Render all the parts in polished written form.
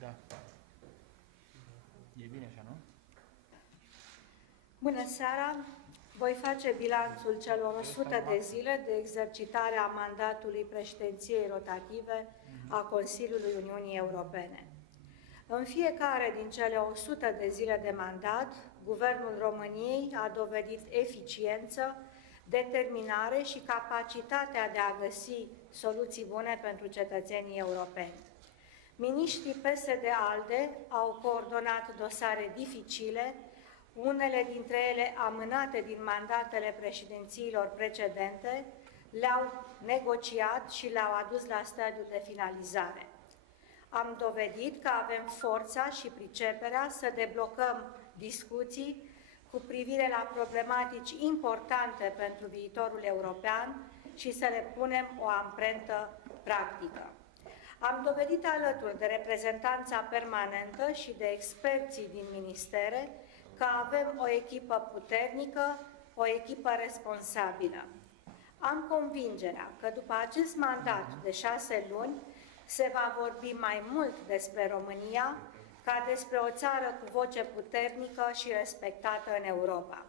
Da. E bine așa, nu? Bună seara! Voi face bilanțul celor 100 de zile de exercitare a mandatului președinției rotative a Consiliului Uniunii Europene. În fiecare din cele 100 de zile de mandat, Guvernul României a dovedit eficiență, determinare și capacitatea de a găsi soluții bune pentru cetățenii europeni. Miniștrii PSD-ALDE au coordonat dosare dificile, unele dintre ele amânate din mandatele președințiilor precedente, le-au negociat și le-au adus la stadiul de finalizare. Am dovedit că avem forța și priceperea să deblocăm discuții cu privire la problematici importante pentru viitorul european și să le punem o amprentă practică. Am dovedit alături de reprezentanța permanentă și de experții din ministere că avem o echipă puternică, o echipă responsabilă. Am convingerea că după acest mandat de 6 luni se va vorbi mai mult despre România ca despre o țară cu voce puternică și respectată în Europa.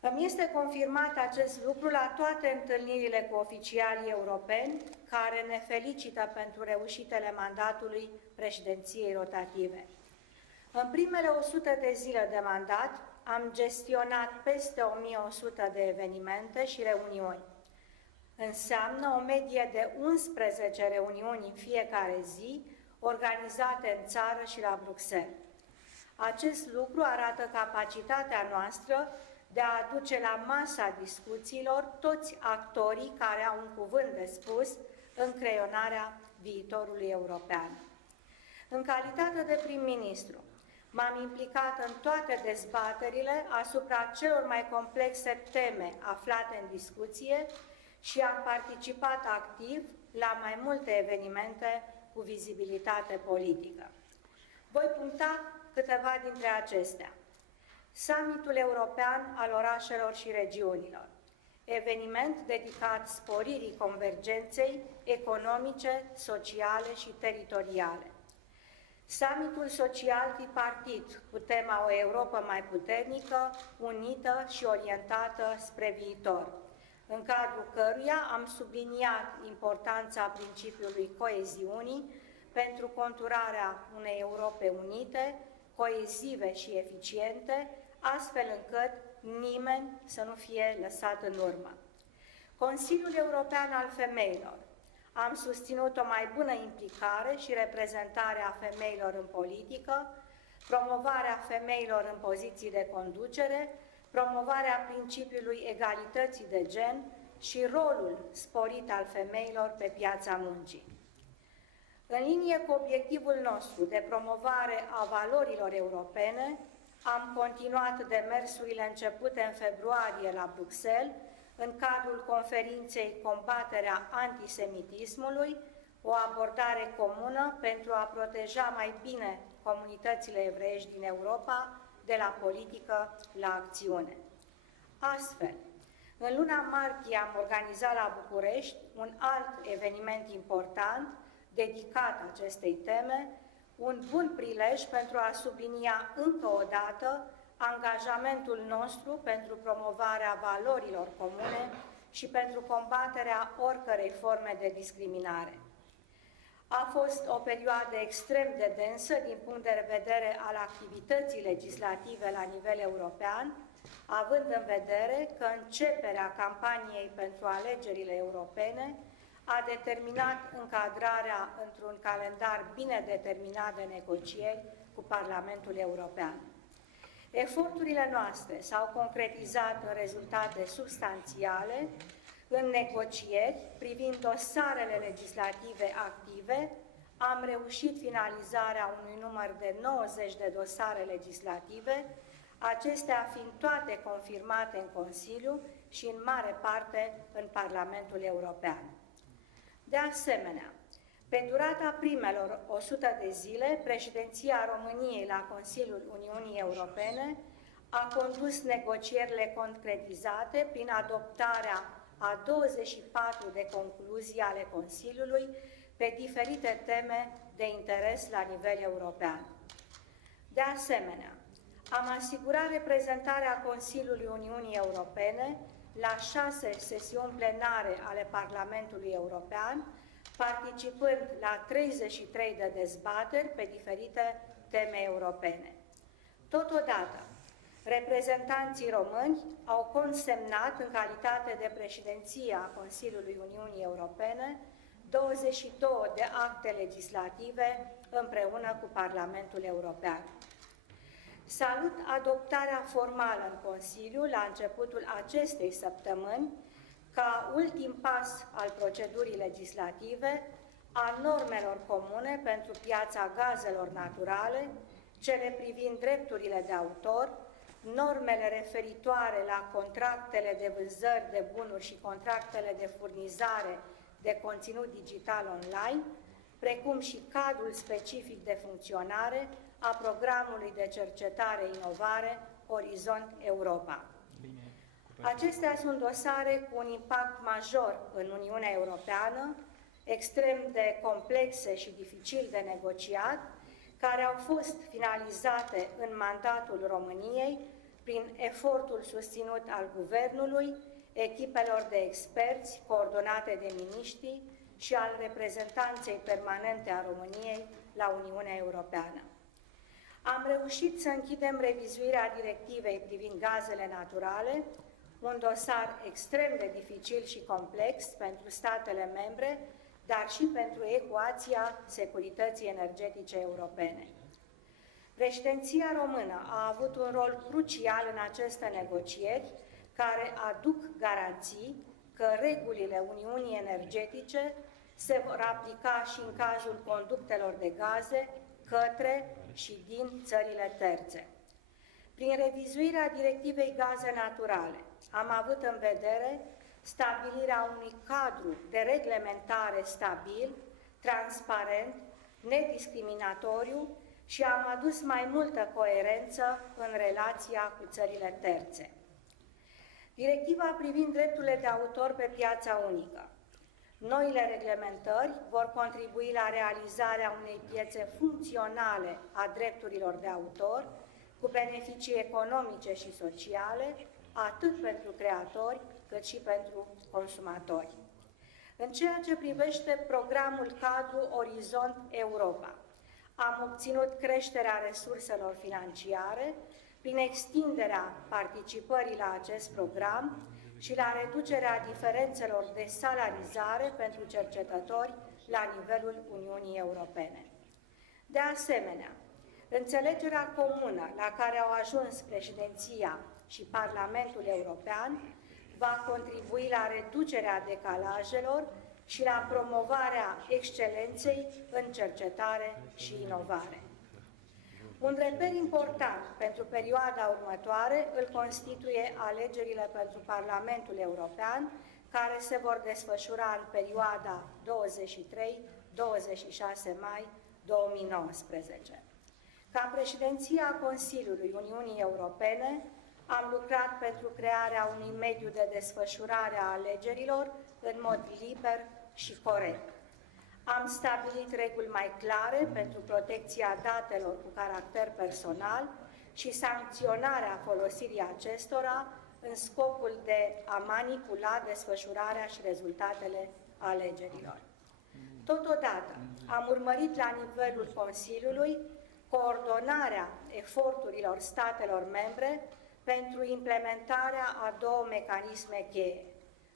Îmi este confirmat acest lucru la toate întâlnirile cu oficialii europeni care ne felicită pentru reușitele mandatului președinției rotative. În primele 100 de zile de mandat am gestionat peste 1100 de evenimente și reuniuni. Înseamnă o medie de 11 reuniuni în fiecare zi, organizate în țară și la Bruxelles. Acest lucru arată capacitatea noastră de a aduce la masa discuțiilor toți actorii care au un cuvânt de spus în creionarea viitorului european. În calitate de prim-ministru, m-am implicat în toate dezbaterile asupra celor mai complexe teme aflate în discuție și am participat activ la mai multe evenimente cu vizibilitate politică. Voi puncta câteva dintre acestea. Summitul European al Orașelor și Regiunilor, eveniment dedicat sporirii convergenței economice, sociale și teritoriale. Summitul social tripartit cu tema O Europă mai puternică, unită și orientată spre viitor, în cadrul căruia am subliniat importanța principiului coeziunii pentru conturarea unei Europe unite, coezive și eficiente, astfel încât nimeni să nu fie lăsat în urmă. Consiliul European al Femeilor. Am susținut o mai bună implicare și reprezentare a femeilor în politică, promovarea femeilor în poziții de conducere, promovarea principiului egalității de gen și rolul sporit al femeilor pe piața muncii. În linie cu obiectivul nostru de promovare a valorilor europene, am continuat demersurile începute în februarie la Bruxelles, în cadrul conferinței Combaterea antisemitismului, o abordare comună pentru a proteja mai bine comunitățile evreiești din Europa de la politică la acțiune. Astfel, în luna martie am organizat la București un alt eveniment important dedicat acestei teme, un bun prilej pentru a sublinia încă o dată angajamentul nostru pentru promovarea valorilor comune și pentru combaterea oricărei forme de discriminare. A fost o perioadă extrem de densă din punct de vedere al activității legislative la nivel european, având în vedere că începerea campaniei pentru alegerile europene a determinat încadrarea într-un calendar bine determinat de negocieri cu Parlamentul European. Eforturile noastre s-au concretizat în rezultate substanțiale, în negocieri privind dosarele legislative active, am reușit finalizarea unui număr de 90 de dosare legislative, acestea fiind toate confirmate în Consiliu și în mare parte în Parlamentul European. De asemenea, pe durata primelor 100 de zile, președinția României la Consiliul Uniunii Europene a condus negocierile concretizate prin adoptarea a 24 de concluzii ale Consiliului pe diferite teme de interes la nivel european. De asemenea, am asigurat reprezentarea Consiliului Uniunii Europene la 6 sesiuni plenare ale Parlamentului European, participând la 33 de dezbateri pe diferite teme europene. Totodată, reprezentanții români au consemnat în calitate de președinție a Consiliului Uniunii Europene 22 de acte legislative împreună cu Parlamentul European. Salut adoptarea formală în Consiliu la începutul acestei săptămâni, ca ultim pas al procedurii legislative, a normelor comune pentru piața gazelor naturale, cele privind drepturile de autor, normele referitoare la contractele de vânzări de bunuri și contractele de furnizare de conținut digital online, precum și cadrul specific de funcționare a programului de cercetare-inovare Orizont Europa. Acestea sunt dosare cu un impact major în Uniunea Europeană, extrem de complexe și dificil de negociat, care au fost finalizate în mandatul României prin efortul susținut al Guvernului, echipelor de experți coordonate de miniștri și al reprezentanței permanente a României la Uniunea Europeană. Am reușit să închidem revizuirea directivei privind gazele naturale, un dosar extrem de dificil și complex pentru statele membre, dar și pentru ecuația securității energetice europene. Președinția română a avut un rol crucial în aceste negocieri, care aduc garanții că regulile Uniunii Energetice se vor aplica și în cazul conductelor de gaze către și din țările terțe. Prin revizuirea directivei gaze naturale, am avut în vedere stabilirea unui cadru de reglementare stabil, transparent, nediscriminatoriu și am adus mai multă coerență în relația cu țările terțe. Directiva privind drepturile de autor pe piața unică. Noile reglementări vor contribui la realizarea unei piețe funcționale a drepturilor de autor, cu beneficii economice și sociale, atât pentru creatori, cât și pentru consumatori. În ceea ce privește programul cadru Orizont Europa, am obținut creșterea resurselor financiare prin extinderea participării la acest program și la reducerea diferențelor de salarizare pentru cercetători la nivelul Uniunii Europene. De asemenea, înțelegerea comună la care au ajuns președinția și Parlamentul European va contribui la reducerea decalajelor și la promovarea excelenței în cercetare și inovare. Un reper important pentru perioada următoare îl constituie alegerile pentru Parlamentul European, care se vor desfășura în perioada 23-26 mai 2019. Ca președinția Consiliului Uniunii Europene, am lucrat pentru crearea unui mediu de desfășurare a alegerilor în mod liber și corect. Am stabilit reguli mai clare pentru protecția datelor cu caracter personal și sancționarea folosirii acestora în scopul de a manipula desfășurarea și rezultatele alegerilor. Totodată, am urmărit la nivelul Consiliului coordonarea eforturilor statelor membre pentru implementarea a două mecanisme cheie: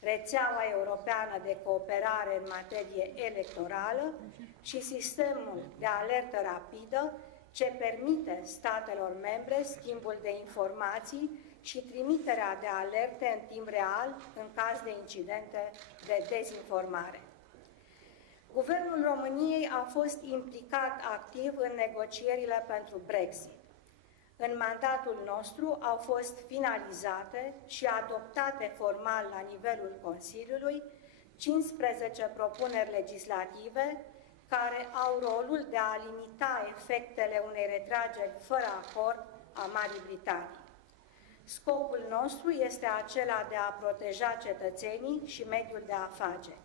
rețeaua europeană de cooperare în materie electorală și sistemul de alertă rapidă, ce permite statelor membre schimbul de informații și trimiterea de alerte în timp real în caz de incidente de dezinformare. Guvernul României a fost implicat activ în negocierile pentru Brexit. În mandatul nostru au fost finalizate și adoptate formal la nivelul Consiliului 15 propuneri legislative care au rolul de a limita efectele unei retrageri fără acord a Marii Britanii. Scopul nostru este acela de a proteja cetățenii și mediul de afaceri.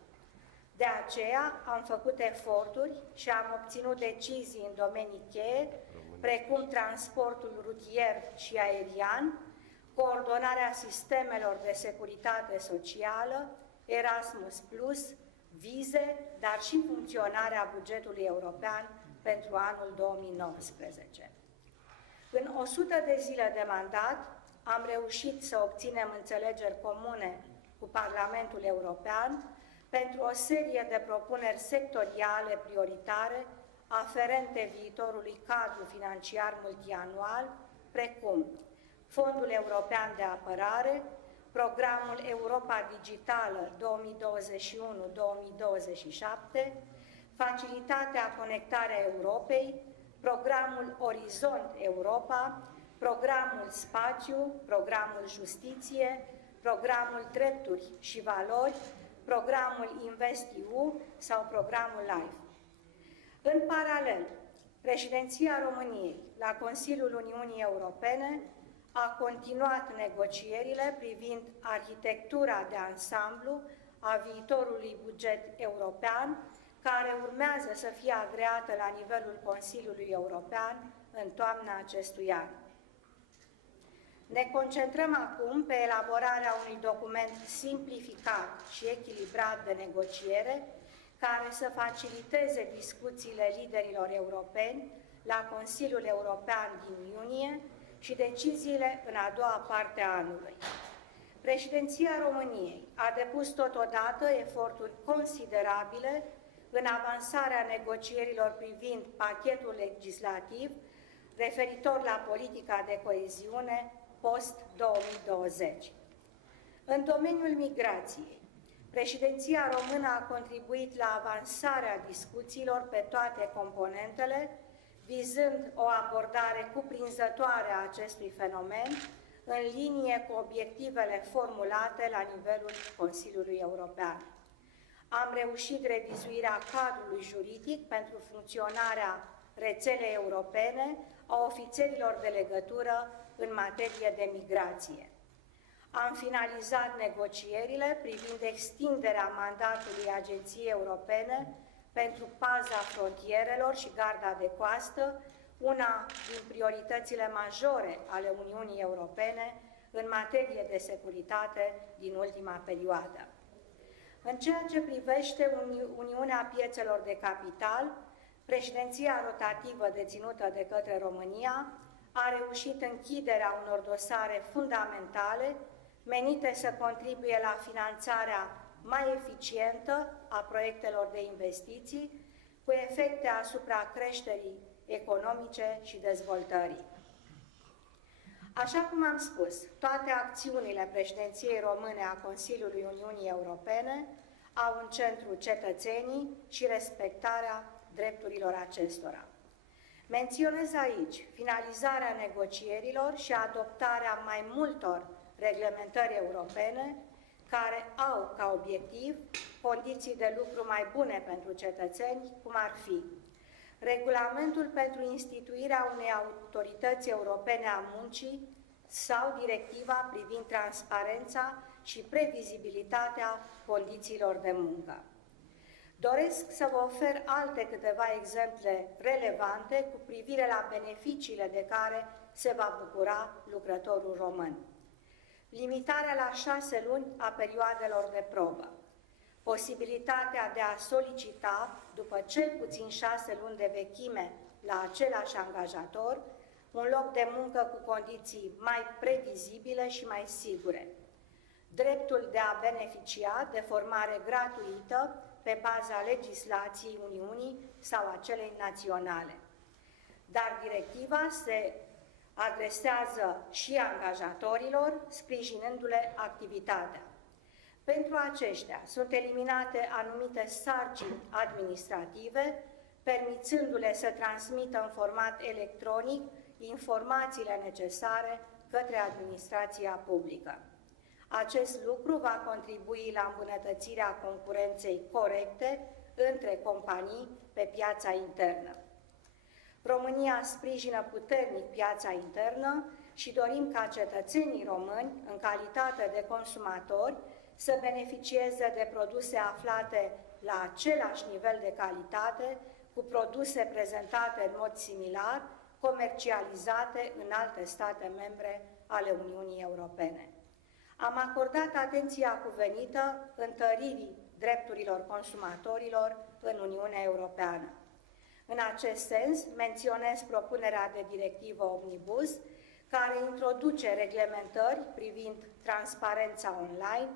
De aceea am făcut eforturi și am obținut decizii în domenii cheie, precum transportul rutier și aerian, coordonarea sistemelor de securitate socială, Erasmus+, vize, dar și funcționarea bugetului european pentru anul 2019. În 100 de zile de mandat am reușit să obținem înțelegeri comune cu Parlamentul European pentru o serie de propuneri sectoriale prioritare aferente viitorului cadru financiar multianual, precum Fondul European de Apărare, Programul Europa Digitală 2021-2027, Facilitatea Conectarea Europei, Programul Orizont Europa, Programul Spațiu, Programul Justiție, Programul Drepturi și Valori, Programul InvestEU sau Programul LIFE. În paralel, președinția României la Consiliul Uniunii Europene a continuat negocierile privind arhitectura de ansamblu a viitorului buget european, care urmează să fie agreată la nivelul Consiliului European în toamna acestui an. Ne concentrăm acum pe elaborarea unui document simplificat și echilibrat de negociere, care să faciliteze discuțiile liderilor europeni la Consiliul European din iunie și deciziile în a doua parte a anului. Președinția României a depus totodată eforturi considerabile în avansarea negocierilor privind pachetul legislativ referitor la politica de coeziune post-2020. În domeniul migrației, președinția română a contribuit la avansarea discuțiilor pe toate componentele, vizând o abordare cuprinzătoare a acestui fenomen, în linie cu obiectivele formulate la nivelul Consiliului European. Am reușit revizuirea cadrului juridic pentru funcționarea rețelei europene a ofițerilor de legătură în materie de migrație. Am finalizat negocierile privind extinderea mandatului Agenției Europene pentru paza frontierelor și garda de coastă, una din prioritățile majore ale Uniunii Europene în materie de securitate din ultima perioadă. În ceea ce privește Uniunea Piețelor de Capital, președinția rotativă deținută de către România a reușit închiderea unor dosare fundamentale menite să contribuie la finanțarea mai eficientă a proiectelor de investiții, cu efecte asupra creșterii economice și dezvoltării. Așa cum am spus, toate acțiunile președinției române a Consiliului Uniunii Europene au în centru cetățenii și respectarea drepturilor acestora. Menționez aici finalizarea negocierilor și adoptarea mai multor reglementări europene care au ca obiectiv condiții de lucru mai bune pentru cetățeni, cum ar fi Regulamentul pentru instituirea unei autorități europene a muncii sau directiva privind transparența și previzibilitatea condițiilor de muncă. Doresc să vă ofer alte câteva exemple relevante cu privire la beneficiile de care se va bucura lucrătorul român. Limitarea la 6 luni a perioadelor de probă, posibilitatea de a solicita, după cel puțin 6 luni de vechime la același angajator, un loc de muncă cu condiții mai previzibile și mai sigure, dreptul de a beneficia de formare gratuită pe baza legislației Uniunii sau a celei naționale. Dar directiva se adresează și angajatorilor, sprijinându-le activitatea. Pentru aceștia sunt eliminate anumite sarcini administrative, permițându-le să transmită în format electronic informațiile necesare către administrația publică. Acest lucru va contribui la îmbunătățirea concurenței corecte între companii pe piața internă. România sprijină puternic piața internă și dorim ca cetățenii români, în calitate de consumatori, să beneficieze de produse aflate la același nivel de calitate, cu produse prezentate în mod similar, comercializate în alte state membre ale Uniunii Europene. Am acordat atenția cuvenită întăririi drepturilor consumatorilor în Uniunea Europeană. În acest sens, menționez propunerea de directivă Omnibus, care introduce reglementări privind transparența online,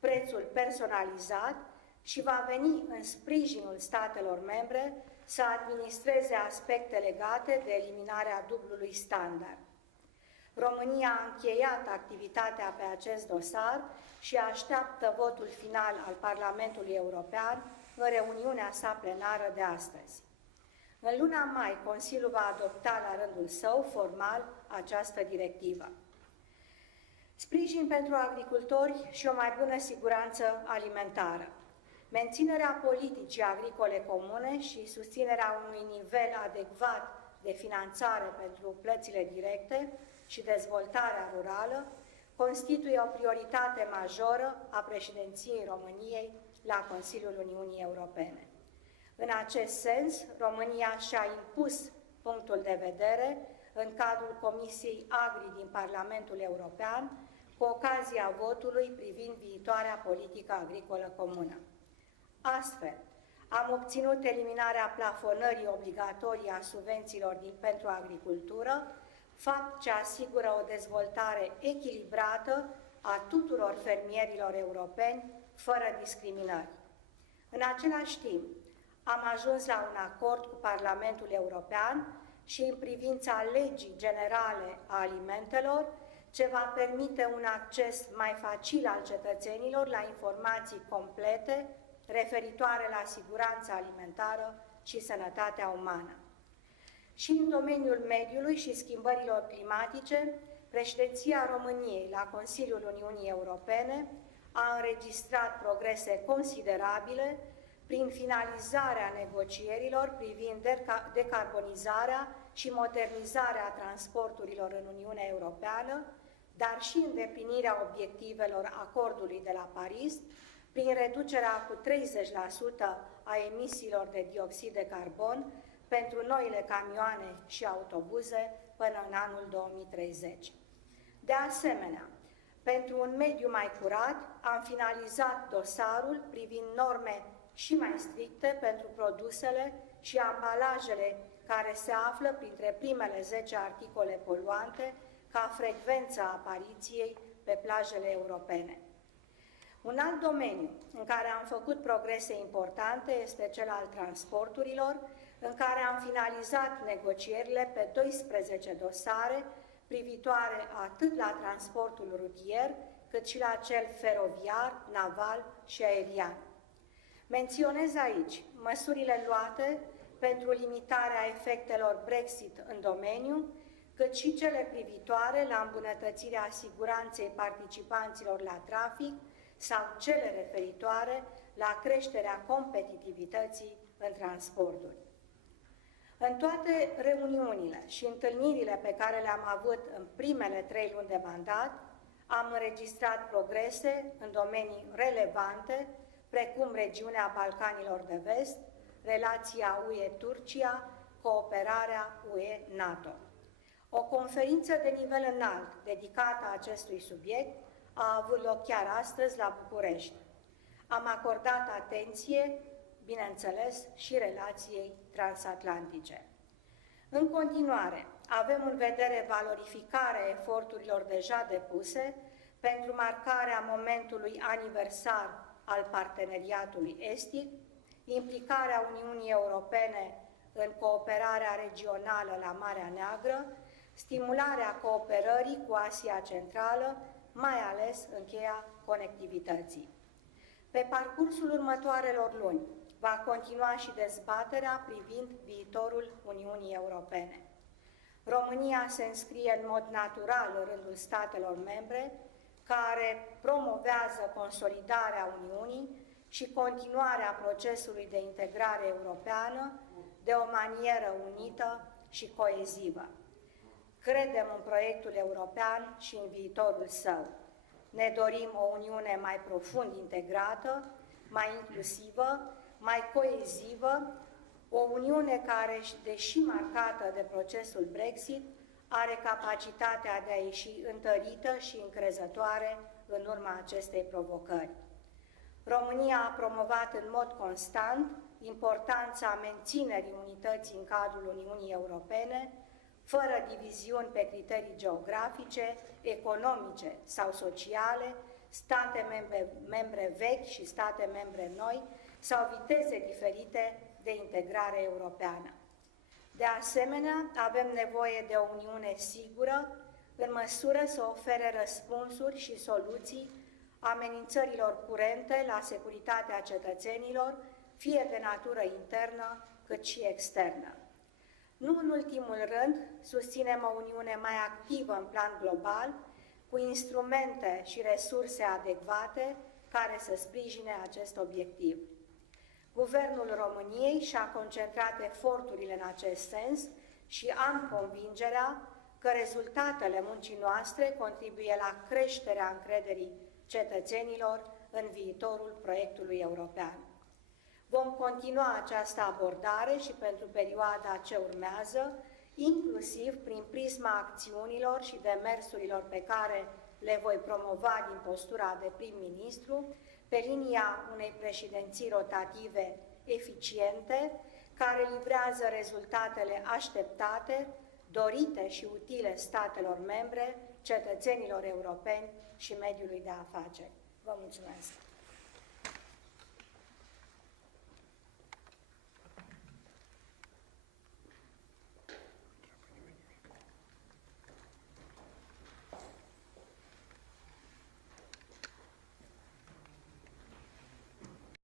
prețul personalizat și va veni în sprijinul statelor membre să administreze aspecte legate de eliminarea dublului standard. România a încheiat activitatea pe acest dosar și așteaptă votul final al Parlamentului European în reuniunea sa plenară de astăzi. În luna mai, Consiliul va adopta la rândul său formal această directivă. Sprijin pentru agricultori și o mai bună siguranță alimentară. Menținerea politicii agricole comune și susținerea unui nivel adecvat de finanțare pentru plățile directe și dezvoltarea rurală constituie o prioritate majoră a președinției României la Consiliul Uniunii Europene. În acest sens, România și-a impus punctul de vedere în cadrul Comisiei Agri din Parlamentul European, cu ocazia votului privind viitoarea politică agricolă comună. Astfel, am obținut eliminarea plafonării obligatorii a subvențiilor pentru agricultură, fapt ce asigură o dezvoltare echilibrată a tuturor fermierilor europeni, fără discriminări. În același timp, am ajuns la un acord cu Parlamentul European și în privința legii generale a alimentelor, ce va permite un acces mai facil al cetățenilor la informații complete referitoare la siguranța alimentară și sănătatea umană. Și în domeniul mediului și schimbărilor climatice, președinția României la Consiliul Uniunii Europene a înregistrat progrese considerabile prin finalizarea negocierilor privind decarbonizarea și modernizarea transporturilor în Uniunea Europeană, dar și îndeplinirea obiectivelor acordului de la Paris, prin reducerea cu 30% a emisiilor de dioxid de carbon pentru noile camioane și autobuze până în anul 2030. De asemenea, pentru un mediu mai curat, am finalizat dosarul privind norme și mai stricte pentru produsele și ambalajele care se află printre primele 10 articole poluante ca frecvența apariției pe plajele europene. Un alt domeniu în care am făcut progrese importante este cel al transporturilor, în care am finalizat negocierile pe 12 dosare privitoare atât la transportul rutier, cât și la cel feroviar, naval și aerian. Menționez aici măsurile luate pentru limitarea efectelor Brexit în domeniu, cât și cele privitoare la îmbunătățirea siguranței participanților la trafic sau cele referitoare la creșterea competitivității în transporturi. În toate reuniunile și întâlnirile pe care le-am avut în primele 3 luni de mandat, am înregistrat progrese în domenii relevante, precum regiunea Balcanilor de Vest, relația UE-Turcia, cooperarea UE-NATO. O conferință de nivel înalt dedicată acestui subiect a avut loc chiar astăzi la București. Am acordat atenție, bineînțeles, și relației transatlantice. În continuare, avem în vedere valorificarea eforturilor deja depuse pentru marcarea momentului aniversar al parteneriatului estic, implicarea Uniunii Europene în cooperarea regională la Marea Neagră, stimularea cooperării cu Asia Centrală, mai ales în cheia conectivității. Pe parcursul următoarelor luni va continua și dezbaterea privind viitorul Uniunii Europene. România se înscrie în mod natural în rândul statelor membre care promovează consolidarea Uniunii și continuarea procesului de integrare europeană de o manieră unită și coezivă. Credem în proiectul european și în viitorul său. Ne dorim o Uniune mai profund integrată, mai inclusivă, mai coezivă, o Uniune care, deși marcată de procesul Brexit, are capacitatea de a ieși întărită și încrezătoare în urma acestei provocări. România a promovat în mod constant importanța menținerii unității în cadrul Uniunii Europene, fără diviziuni pe criterii geografice, economice sau sociale, state membre vechi și state membre noi sau viteze diferite de integrare europeană. De asemenea, avem nevoie de o Uniune sigură, în măsură să ofere răspunsuri și soluții amenințărilor curente la securitatea cetățenilor, fie de natură internă, cât și externă. Nu în ultimul rând, susținem o Uniune mai activă în plan global, cu instrumente și resurse adecvate care să sprijine acest obiectiv. Guvernul României și-a concentrat eforturile în acest sens și am convingerea că rezultatele muncii noastre contribuie la creșterea încrederii cetățenilor în viitorul proiectului european. Vom continua această abordare și pentru perioada ce urmează, inclusiv prin prisma acțiunilor și demersurilor pe care le voi promova din postura de prim-ministru, pe linia unei președinții rotative eficiente, care livrează rezultatele așteptate, dorite și utile statelor membre, cetățenilor europeni și mediului de afaceri. Vă mulțumesc!